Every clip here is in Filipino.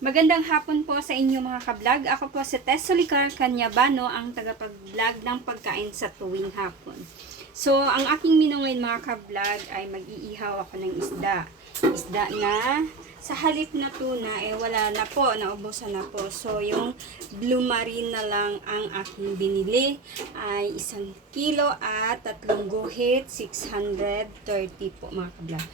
Magandang hapon po sa inyo mga kablog. Ako po si Tess Solicar Canyabano, ang tagapag-vlog ng pagkain sa tuwing hapon. So, ang aking menu ngayon mga kablog ay mag-iihaw ako ng isda. Isda na sa halip na tuna, wala na po, naubusan na po. So, yung blue marine na lang ang aking binili ay 1 kilo at 3 guhit, 630 po mga kablog.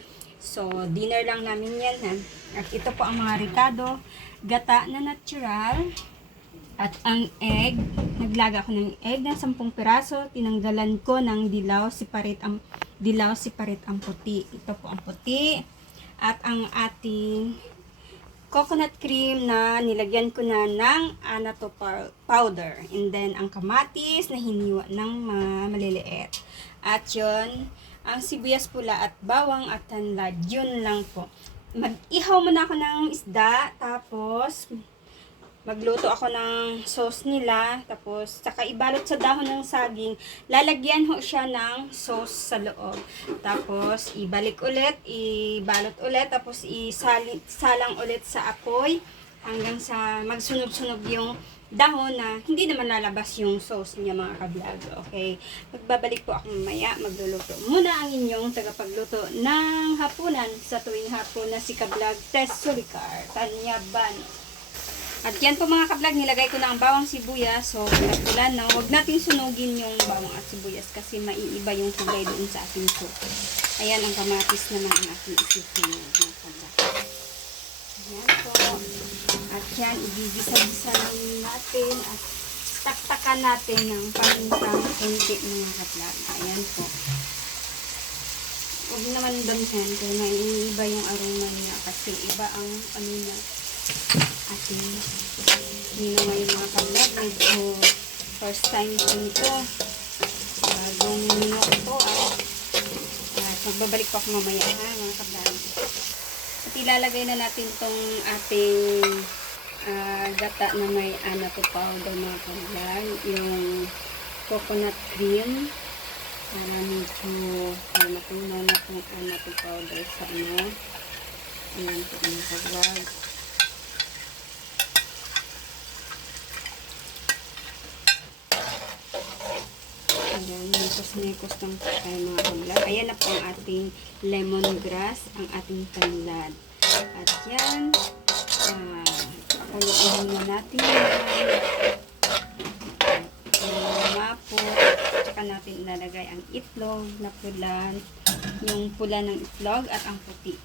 So, dinner lang namin yan, ha? At ito po ang mga ricado, gata na natural, at ang egg. Naglaga ako ng egg na 10 piraso. Tinanggalan ko ng dilaw, separate ang puti. Ito po ang puti. At ang ating coconut cream na nilagyan ko na ng annatto powder. And then, ang kamatis na hiniwa ng mga maliliit. At yun, ang sibuyas pula at bawang at tanlad. Yun lang po. Mag-ihaw muna ako ng isda, tapos magluto ako ng sauce nila, tapos saka ibalot sa dahon ng saging. Lalagyan ho siya ng sauce sa loob. Tapos ibalik ulit, ibalot ulit, tapos isalang ulit sa apoy hanggang sa magsunog-sunog yung dahon na hindi naman lalabas yung sauce niya mga kablog. Okay, magbabalik po ako mamaya. Magluluto muna ang inyong tagapagluto ng hapunan sa tuwing hapon na si kablog Tess Solicar Canyabano. At yan po mga kablog, nilagay ko na ang bawang sibuyas. So, pula na. Huwag natin sunugin yung bawang at sibuyas kasi maiiba yung kulay doon sa ating soup. Ayan ang kamatis naman ang ating isusunod mga kablog. Ayan po. At yan, igigisa-gisa lang natin at taktakan natin ng pamintang konti mga kablog. Ayan po. Huwag naman danhan kaya maiiba yung aroma niya kasi iba ang ano niya ating nino ngayon mga kablog. Medyo first time ko nito, bagong nino ko at magbabalik pa ako mamaya ha mga kablog. At ilalagay na natin tong ating gata na may annatto powder mga kablog, yung coconut cream para medyo matunaw na itong annatto powder sa ano. Ayan po mga kablog. Ayan, nikos-nikos ng tayo mga kablog. Ayan na po ang ating lemongrass, ang ating tanlad. At yan, pakuluin na natin mapot. Tsaka natin ilalagay ang itlog na pula, yung pula ng itlog at ang puti.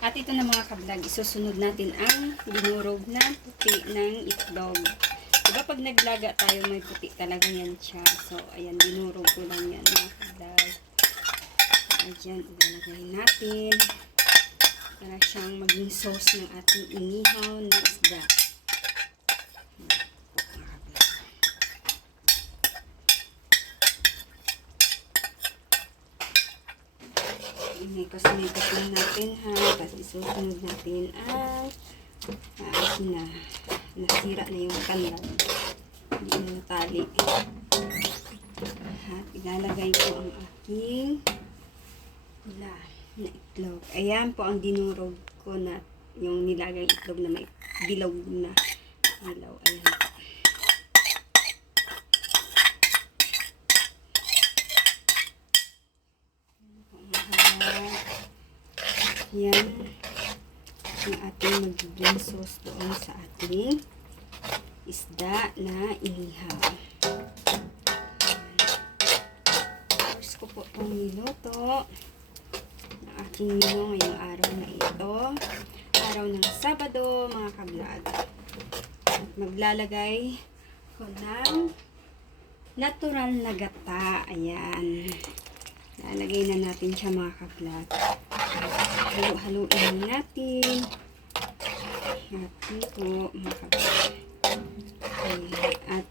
At ito na mga kablog, isusunod natin ang dinurog na puti ng itlog. Diba pag naglaga tayo may puti talaga yan siya. So, ayan, dinurog ko lang yan mga kablog. Ayan, ilalagay natin para siyang maging sauce ng ating inihaw na isda. Inikos-nikos lang natin ha. Tapos isusunod natin ang nasira na yung tanlad. Hindi na natali. At ilalagay ko ang aking pula na itlog. Ayan po ang dinurog ko na yung nilagay itlog na may bilog na ilaw. Ayan po. Yan ang ating magiging sauce doon sa ating isda na inihaw. First ko po itong niluto ng aking menu ngayong araw na ito. Araw ng Sabado mga kablog. At maglalagay ko ng natural na gata. Ayan. Lalagay na natin siya mga kablog. Halo-haloin natin. Natin po mga kablog. At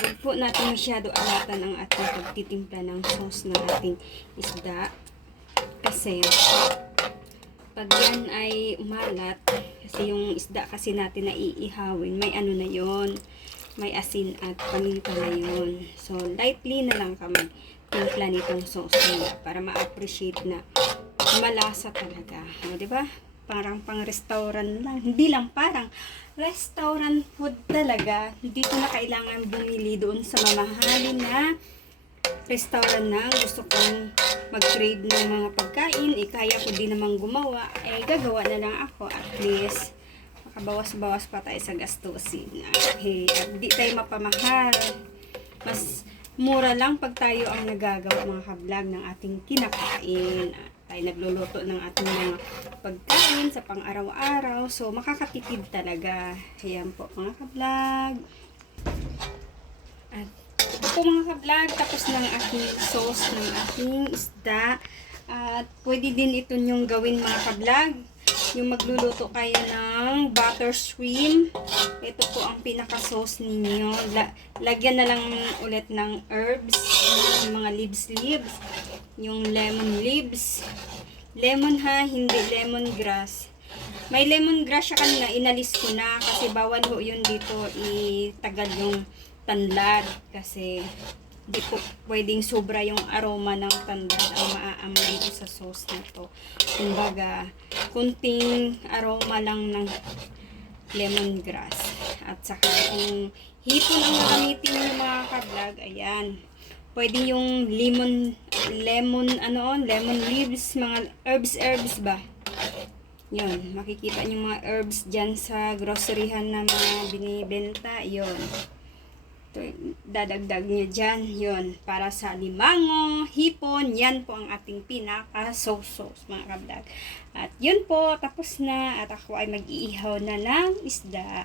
huwag po natin masyado alatan ang ating pagtitimpla ng sauce ng ating isda. Kasi pag yan ay umalat, kasi yung isda kasi natin na iihawin, may ano na yon, may asin at paminta na yon. So lightly na lang ka magtimpla nitong sauce nila para ma-appreciate na malasa talaga. O, diba? parang pang restaurant lang. Hindi lang parang restaurant food talaga. Hindi ko na kailangan bumili doon sa mamahalin na restaurant na gusto kong mag-crave ng mga pagkain. Kaya ko din namang gumawa. Gagawa na lang ako. At least, makabawas-bawas pa tayo sa gastusin. Okay, at di tayo mapamahal. Mas mura lang pag tayo ang nagagawa mga ka-vlog ng ating kinakain. Tayo nagluluto ng ating mga pagkain sa pang-araw-araw. So, makakatipid talaga. Ayan po mga ka-vlog. At ito po mga ka-vlog, tapos ng aking sauce ng aking isda. At pwede din ito yung gawin mga ka-vlog. Yung magluluto kayo ng butter shrimp. Ito po ang pinaka-sauce ninyo. Lagyan na lang ulit ng herbs, yung mga leaves. Yung lemon leaves. Lemon ha, hindi lemongrass. May lemongrass siya kanina, inalis ko na kasi bawal ho yun dito itagal yung tanlad kasi di po pwedeng sobra yung aroma ng tanlad ang maaamoy dito sa sauce na to. Kumbaga, kunting aroma lang ng lemongrass. At saka kung hipon ang gagamitin ng mga ka-vlog, ayan. Pwede yung lemon leaves, mga herbs ba? Yun, makikita nyo mga herbs dyan sa groceryhan na mga binibenta. Yun. Dadagdag nyo dyan. Yun, para sa limango, hipon, yan po ang ating pinaka-sauce mga ka-vlog. At yun po, tapos na. At ako ay mag-iihaw na ng isda.